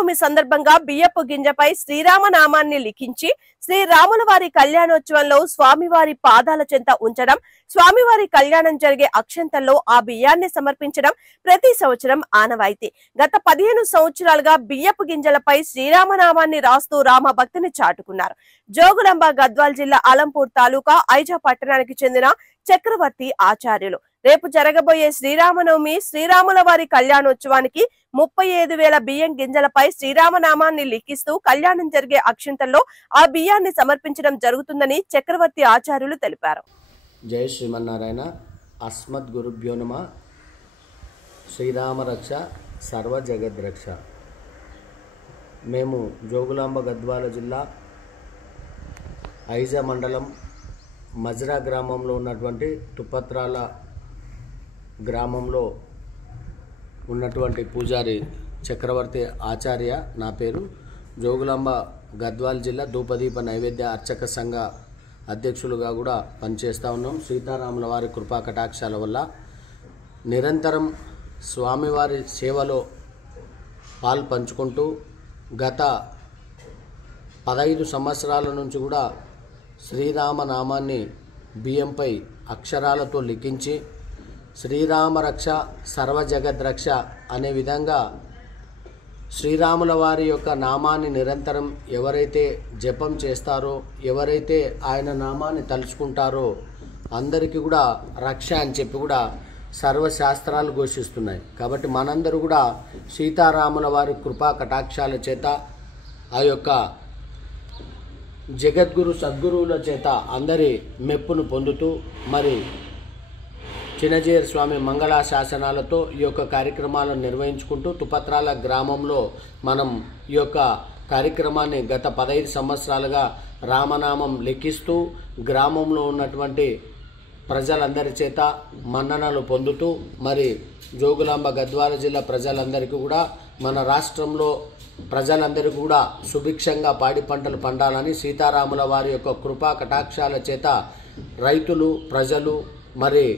శ్రీరామనవమి సందర్భంగా బియ్యపు గింజపై శ్రీరామనామాన్ని లిఖించి శ్రీరాముల వారి కళ్యాణోత్సవంలో స్వామివారి పాదాల చెంత ఉంచడం, స్వామివారి కళ్యాణం జరిగే అక్షంతల్లో ఆ బియ్యాన్ని సమర్పించడం ప్రతి సంవత్సరం ఆనవాయితీ. గత 15 సంవత్సరాలుగా బియ్యపు గింజలపై శ్రీరామనామాన్ని రాస్తూ రామ భక్తిని చాటుకున్నారు. జోగులాంబ గద్వాల్ జిల్లా అలంపూర్ తాలూకా ఐజా పట్టణానికి చెందిన చక్రవర్తి ఆచార్యులు రేపు జరగబోయే శ్రీరామనవమి శ్రీరాముల వారి కళ్యాణోత్సవానికి 35,000 బియ్యం గింజలపై శ్రీరామనామాన్ని లిఖిస్తూ కళ్యాణం జరిగే అక్షంతల్లో ఆ బియ్యాన్ని సమర్పించడం జరుగుతుందని చక్రవర్తి ఆచార్యులు తెలిపారు. జై శ్రీమన్నారాయణ. అస్మద్ గురుభ్యో నమః. శ్రీరామ రక్ష సర్వ జగద్రక్ష. మేము జోగులాంబ గద్వాల జిల్లా ఐజా మండలం మజ్రా గ్రామంలో ఉన్నటువంటి తుపత్రాల గ్రామంలో ఉన్నటువంటి పూజారి చక్రవర్తి ఆచార్య నా పేరు. జోగులాంబ గద్వాల్ జిల్లా ధూపదీప నైవేద్య అర్చక సంఘ అధ్యక్షులుగా కూడా పనిచేస్తూ ఉన్నాం. సీతారాముల వారి కృపా కటాక్షాల వల్ల నిరంతరం స్వామివారి సేవలో పాలు పంచుకుంటూ గత 15 సంవత్సరాల నుంచి కూడా శ్రీరామనామాన్ని బియ్యంపై అక్షరాలతో లిఖించి శ్రీరామ రక్ష సర్వజగద్రక్ష అనే విధంగా శ్రీరాముల వారి యొక్క నామాన్ని నిరంతరం ఎవరైతే జపం చేస్తారో, ఎవరైతే ఆయన నామాన్ని తలుచుకుంటారో అందరికీ కూడా రక్ష అని చెప్పి కూడా సర్వశాస్త్రాలు ఘోషిస్తున్నాయి. కాబట్టి మనందరూ కూడా సీతారాముల వారి కృపా కటాక్షాల చేత ఆ యొక్క జగద్గురు సద్గురువుల చేత అందరి మెప్పును పొందుతూ మరి చిన్నజీయర్ స్వామి మంగళాశాసనాలతో ఈ యొక్క కార్యక్రమాలను నిర్వహించుకుంటూ తుపత్రాల గ్రామంలో మనం ఈ యొక్క కార్యక్రమాన్ని గత 15 సంవత్సరాలుగా రామనామం లెక్కిస్తూ గ్రామంలో ఉన్నటువంటి ప్రజలందరి చేత మన్ననలు పొందుతూ మరి జోగులాంబ గద్వాల జిల్లా ప్రజలందరికీ కూడా మన రాష్ట్రంలో ప్రజలందరికీ కూడా సుభిక్షంగా పాడి పంటలు పండాలని సీతారాముల వారి యొక్క కృపా కటాక్షాల చేత రైతులు ప్రజలు మరి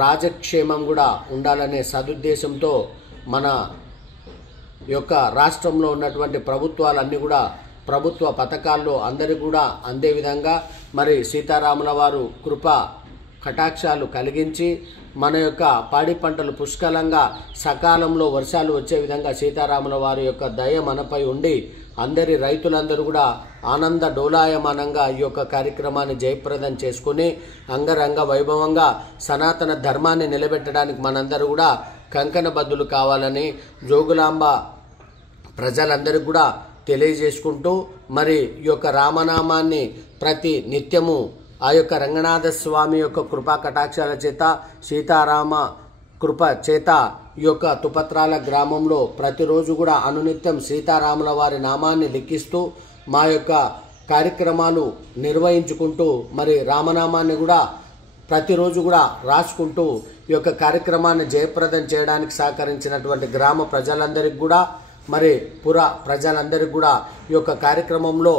రాజక్షేమం కూడా ఉండాలనే సదుద్దేశంతో మన యొక్క రాష్ట్రంలో ఉన్నటువంటి ప్రభుత్వాలన్నీ కూడా ప్రభుత్వ పథకాల్లో అందరికీ కూడా అందే విధంగా మరి సీతారాముల వారు కృపా కటాక్షాలు కలిగించి మన యొక్క పాడి పంటలు పుష్కలంగా సకాలంలో వర్షాలు వచ్చే విధంగా సీతారాముల వారి యొక్క దయ మనపై ఉండి అందరి రైతులందరూ కూడా ఆనంద డోలాయమానంగా ఈ యొక్క కార్యక్రమాన్ని జయప్రదం చేసుకుని అంగరంగ వైభవంగా సనాతన ధర్మాన్ని నిలబెట్టడానికి మనందరూ కూడా కంకణబద్దులు కావాలని జోగులాంబ ప్రజలందరికీ కూడా తెలియజేసుకుంటూ మరి ఈ యొక్క రామనామాన్ని ప్రతి నిత్యము ఆ యొక్క రంగనాథ స్వామి యొక్క కృపా కటాక్షాల చేత సీతారామ కృప చేత ఈ యొక్క తుపత్రాల గ్రామంలో ప్రతిరోజు కూడా అనునిత్యం సీతారాముల వారి నామాన్ని లిఖిస్తూ మా యొక్క కార్యక్రమాలు నిర్వహించుకుంటూ మరి రామనామాన్ని కూడా ప్రతిరోజు కూడా రాసుకుంటూ ఈ యొక్క కార్యక్రమాన్ని జయప్రదం చేయడానికి సహకరించినటువంటి గ్రామ ప్రజలందరికీ కూడా మరి పుర ప్రజలందరికీ కూడా ఈ యొక్క కార్యక్రమంలో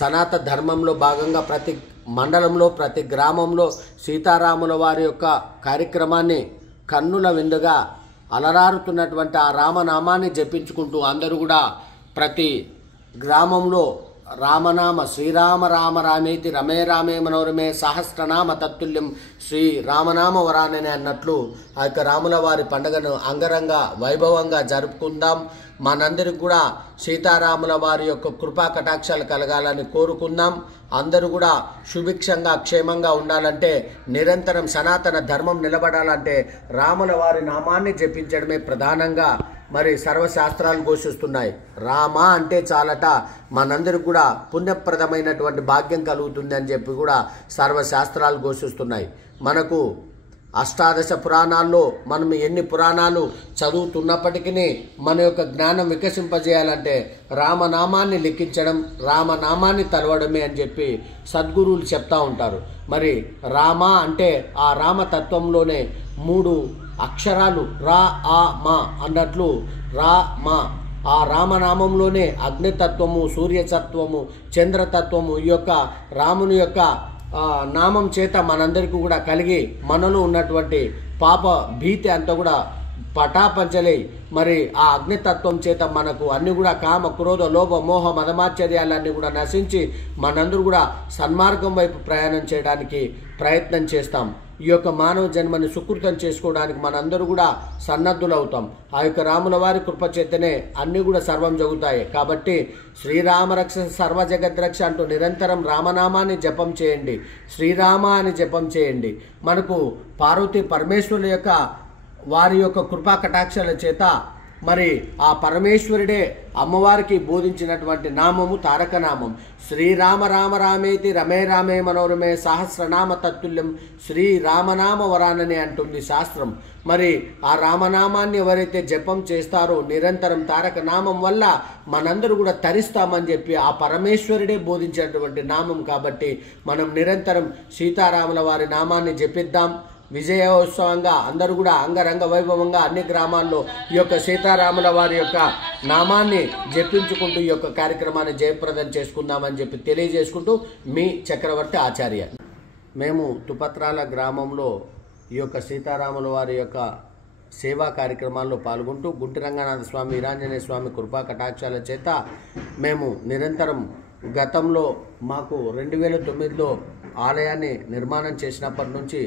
సనాతన ధర్మంలో భాగంగా ప్రతి మండలంలో ప్రతి గ్రామంలో సీతారాముల వారి యొక్క కార్యక్రమాన్ని కన్నుల విందుగా అలరారుతున్నటువంటి ఆ రామనామాన్ని జపించుకుంటూ అందరూ కూడా ప్రతి గ్రామంలో రామనామ శ్రీరామ రామ రామేతి రమే రామే మనోరమే సహస్రనామ తత్తుల్యం శ్రీ రామనామ వరానని అన్నట్లు ఆ యొక్క రాముల వారి పండుగను అంగరంగ వైభవంగా జరుపుకుందాం. మనందరికి కూడా సీతారాముల వారి యొక్క కృపా కటాక్షాలు కలగాలని కోరుకుందాం. అందరూ కూడా సుభిక్షంగా క్షేమంగా ఉండాలంటే నిరంతరం సనాతన ధర్మం నిలబడాలంటే రాముల వారి నామాన్ని జపించడమే ప్రధానంగా మరి సర్వశాస్త్రాలు ఘోషిస్తున్నాయి. రామ అంటే చాలట మనందరికి కూడా పుణ్యప్రదమైనటువంటి భాగ్యం కలుగుతుంది అని చెప్పి కూడా సర్వశాస్త్రాలు ఘోషిస్తున్నాయి. మనకు అష్టాదశ పురాణాల్లో మనం ఎన్ని పురాణాలు చదువుతున్నప్పటికీ మన యొక్క జ్ఞానం వికసింపజేయాలంటే రామనామాన్ని లిఖించడం, రామనామాన్ని తలవడమే అని చెప్పి సద్గురువులు చెప్తా ఉంటారు. మరి రామ అంటే ఆ రామతత్వంలోనే 3 అక్షరాలు రా ఆ మా అన్నట్లు రా మా ఆ రామనామంలోనే అగ్నితత్వము, సూర్యతత్వము, చంద్రతత్వము ఈ యొక్క రాముని యొక్క నామం చేత మనందరికీ కూడా కలిగి మనలో ఉన్నటువంటి పాప భీతి అంతా కూడా పటాపంచలై మరి ఆ అగ్నితత్వం చేత మనకు అన్ని కూడా కామ క్రోధ లోభ మోహ మదమాశ్చర్యాలన్నీ కూడా నశించి మనందరూ కూడా సన్మార్గం వైపు ప్రయాణం చేయడానికి ప్రయత్నం చేస్తాం. ఈ యొక్క మానవ జన్మని సుకృతం చేసుకోవడానికి మనందరూ కూడా సన్నద్ధులవుతాం. ఆ యొక్క రాముల వారి కృప చేతనే అన్నీ కూడా సర్వం జరుగుతాయి. కాబట్టి శ్రీరామరక్ష సర్వ జగద్రక్ష అంటూ నిరంతరం రామనామాన్ని జపం చేయండి, శ్రీరామ అని జపం చేయండి. మనకు పార్వతీ పరమేశ్వరుల యొక్క వారి యొక్క కృపా కటాక్షాల చేత మరి ఆ పరమేశ్వరుడే అమ్మవారికి బోధించినటువంటి నామము తారక నామం. శ్రీరామ రామ రామేతి రమే రామే మనోరమే సహస్రనామ తత్తుల్యం శ్రీరామనామ వరానని అంటుంది శాస్త్రం. మరి ఆ రామనామాన్ని ఎవరైతే జపం చేస్తారో నిరంతరం తారక నామం వల్ల మనందరూ కూడా తరిస్తామని చెప్పి ఆ పరమేశ్వరుడే బోధించినటువంటి నామం. కాబట్టి మనం నిరంతరం సీతారాముల వారి నామాన్ని జపిద్దాం. విజయోత్సవంగా అందరూ కూడా అంగరంగ వైభవంగా అన్ని గ్రామాల్లో ఈ యొక్క సీతారాముల వారి యొక్క నామాన్ని జపించుకుంటూ ఈ యొక్క కార్యక్రమాన్ని జయప్రదం చేసుకుందామని చెప్పి తెలియజేసుకుంటూ మీ చక్రవర్తి ఆచార్య. మేము తుపత్రాల గ్రామంలో ఈ యొక్క సీతారాముల వారి యొక్క సేవా కార్యక్రమాల్లో పాల్గొంటూ గుంటి రంగనాథ స్వామి వీరాంజనేయ స్వామి కృపా కటాక్షాల చేత మేము నిరంతరం గతంలో మాకు 2009లో ఆలయాన్ని నిర్మాణం చేసినప్పటి నుంచి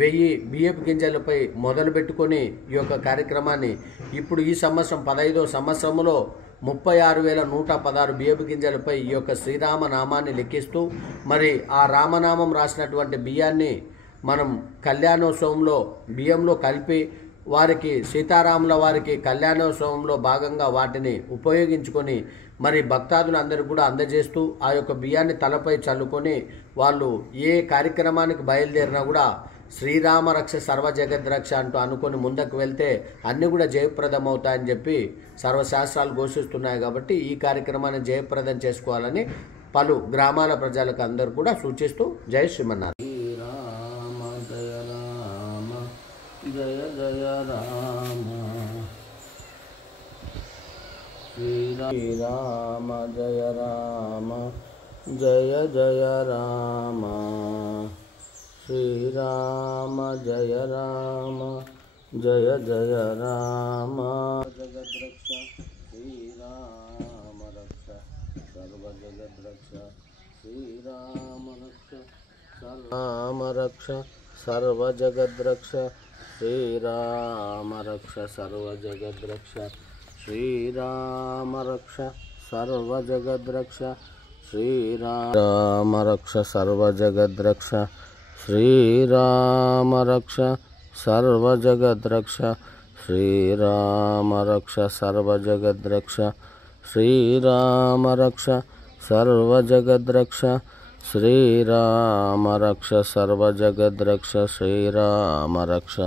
1000 బియ్యపు గింజలపై మొదలుపెట్టుకొని ఈ యొక్క కార్యక్రమాన్ని ఇప్పుడు ఈ సంవత్సరం 15వ సంవత్సరంలో 36,116 బియ్యపు గింజలపై ఈ యొక్క శ్రీరామ నామాన్ని లెక్కిస్తూ మరి ఆ రామనామం రాసినటువంటి బియ్యాన్ని మనం కళ్యాణోత్సవంలో బియ్యంలో కలిపి వారికి సీతారాముల వారికి కళ్యాణోత్సవంలో భాగంగా వాటిని ఉపయోగించుకొని మరి భక్తాదులందరికీ కూడా అందజేస్తూ ఆ యొక్క బియ్యాన్ని తలపై చల్లుకొని వాళ్ళు ఏ కార్యక్రమానికి బయలుదేరినా కూడా శ్రీరామ రక్ష సర్వ జగద్రక్ష అంటూ అనుకొని ముందుకు వెళ్తే అన్నీ కూడా జయప్రదం అవుతాయని చెప్పి సర్వశాస్త్రాలు ఘోషిస్తున్నాయి. కాబట్టి ఈ కార్యక్రమాన్ని జయప్రదం చేసుకోవాలని పలు గ్రామాల ప్రజలకు అందరూ కూడా సూచిస్తూ జై శ్రీమన్నారాయణ. జయ జయ రామ శ్రీరామ జయ రామ జయ జయ రామ శ్రీరామ జయ రామ జయ జయ రామ జగద్రక్ష శ్రీరామ రక్ష సర్వ జగద్రక్ష శ్రీరామ రక్ష రామ రక్ష సర్వ జగద్రక్ష శ్రీరామ రక్ష సర్వ జగద్రక్ష శ్రీరామ రక్ష సర్వ జగద్రక్ష శ్రీరామ రక్ష సర్వ జగద్రక్ష శ్రీరామ రక్ష సర్వ జగద్రక్ష శ్రీరామ రక్ష సర్వ జగద్రక్ష శ్రీరామ రక్ష సర్వ జగద్రక్ష శ్రీరామ రక్ష సర్వ జగద్రక్ష శ్రీరామ రక్ష